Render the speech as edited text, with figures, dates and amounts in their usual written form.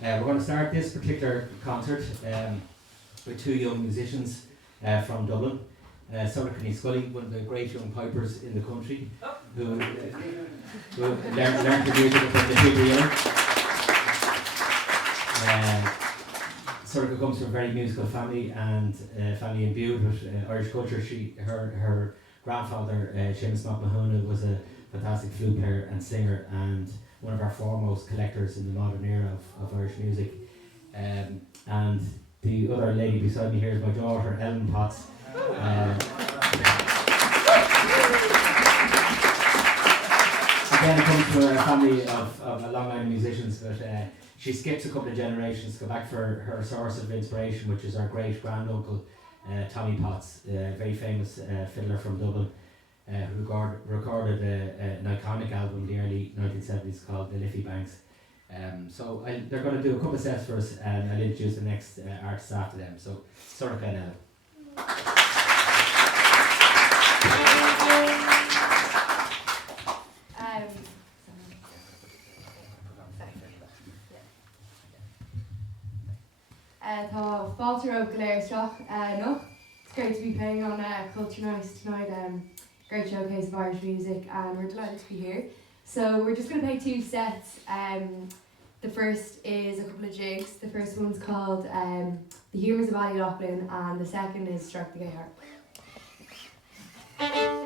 We're going to start this particular concert with two young musicians from Dublin. Sorcha and Scolaí, one of the great young pipers in the country, who learned the music from the people young. Sorcha comes from a very musical family and family imbued with Irish culture. Her grandfather, Seamus Potts, was a fantastic flute player and singer and one of our foremost collectors in the modern era of Irish music. And the other lady beside me here is my daughter, Seán Potts. Again, it comes from a family of a long line of musicians, but she skips a couple of generations to go back for her source of inspiration, which is our great granduncle, Tommy Potts, a very famous fiddler from Dublin, who recorded an iconic album in the early 1970s called The Liffey Banks. So they're going to do a couple of sets for us, and I'll introduce the next artists after them. So, Sorcha now. Tá fáilte ó go léir isteach nó. It's great to be playing on Culture Night tonight. Great showcase of Irish music, and we're delighted to be here. So we're just going to play two sets. The first is a couple of jigs. The first one's called The Humours of Ballyloughlin, and the second is Strike the Gay Harp.